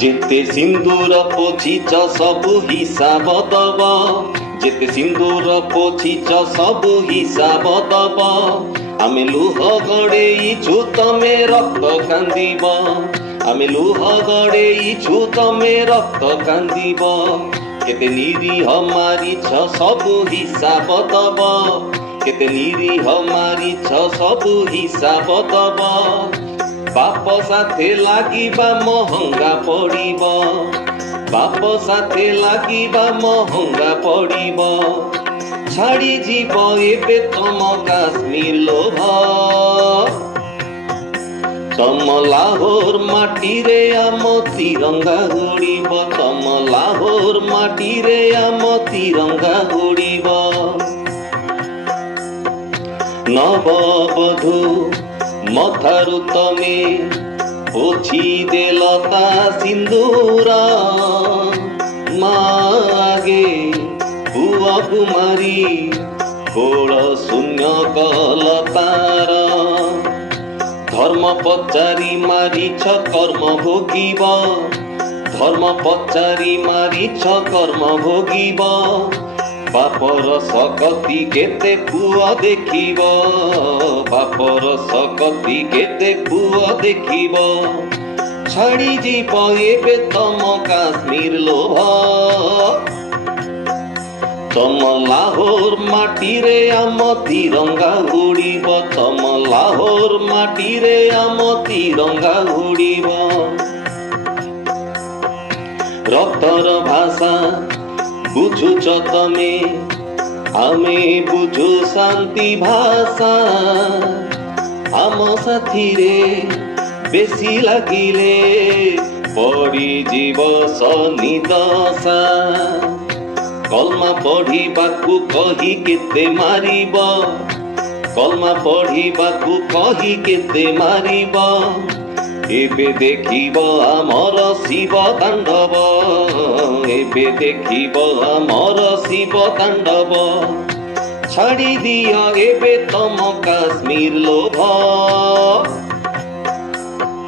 ଯେତେ ସିନ୍ଦୁର ପୋଛିଛ ସବୁ ହିସାବ ଦବ, ଯେତେ ସିନ୍ଦୁର ପୋଛିଛ ସବୁ ହିସାବ ଦବ। ଆମେ ଲୁହ ଗଡ଼େଇଛୁ ତମେ ରକ୍ତ କାନ୍ଦିବ, ଆମେ ଲୁହ ଗଡ଼େଇଛୁ ତମେ ରକ୍ତ କାନ୍ଦିବ। କେତେ ନିରୀହ ମାରିଛ ସବୁ ହିସାବ ଦବ, କେତେ ନିରୀହ ମାରିଛ ସବୁ ହିସାବ ଦବ। ବାପ ସାଥେ ଲାଗିବା ମହଙ୍ଗା ପଡ଼ିବ, ବାପ ସାଥେ ଲାଗିବା ମହଙ୍ଗା ପଡ଼ିବ। ଛାଡ଼ି ଯିବ ଏବେ ତମ କାଶ୍ମୀର ଲୋଭ, ତମ ଲାହୋର ମାଟିରେ ଆମ ତିରଙ୍ଗା ଉଡ଼ିବ, ତମ ଲାହୋର ମାଟିରେ ଆମ ତିରଙ୍ଗା ଉଡ଼ିବ। ନବବଧୂ ମଥାରୁ ତମେ ପୋଛି ଦେଲ ତା ସିନ୍ଦୁର, ମାଗେ ପୁଅକୁ ମାରି କୋଳ ଶୂନ୍ୟ କଲ ତାର। ଧର୍ମ ପଚାରି ମାରିଛ କର୍ମ ଭୋଗିବ, ଧର୍ମ ପଚାରି ମାରିଛ କର୍ମ ଭୋଗିବ। ବାପର ଶକତି କେତେ ପୁଅ ଦେଖିବ, ବାପର ଶକତି କେତେ ପୁଅ ଦେଖିବ। ଛାଡ଼ି ଯିବ ଏବେ ତମ କାଶ୍ମୀର ଲୋଭ, ତମ ଲାହୋର ମାଟିରେ ଆମ ତିରଙ୍ଗା ଉଡ଼ିବ, ତମ ଲାହୋର ମାଟିରେ ଆମ ତିରଙ୍ଗା ଉଡ଼ିବ। ରକ୍ତର ଭାଷା ବୁଝୁଛ ତମେ, ଆମେ ବୁଝୁ ଶାନ୍ତି ଭାଷା। ଆମ ସାଥିରେ ବେଶୀ ଲାଗିଲେ ପଡ଼ିଯିବ ଶନି ଦଶା। କଲମା ପଢ଼ିବାକୁ କହି କେତେ ମାରିବ, କଲମା ପଢ଼ିବାକୁ କହି କେତେ ମାରିବ। ଏବେ ଦେଖିବ ଆମର ଶିବ ତାଣ୍ଡବ, ଏବେ ଦେଖିବ ଆମର ଶିବ ତାଣ୍ଡବ। ଛାଡ଼ି ଦିଅ ଏବେ ତମ କାଶ୍ମୀର ଲୋଭ,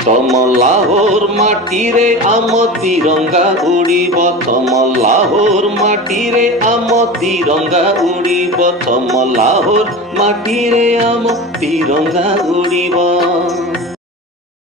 ତମ ଲାହୋର ମାଟିରେ ଆମ ତିରଙ୍ଗା ଉଡ଼ିବ, ତମ ଲାହୋର ମାଟିରେ ଆମ ତିରଙ୍ଗା ଉଡ଼ିବ, ତମ ଲାହୋର ମାଟିରେ ଆମ ତିରଙ୍ଗା ଉଡ଼ିବ।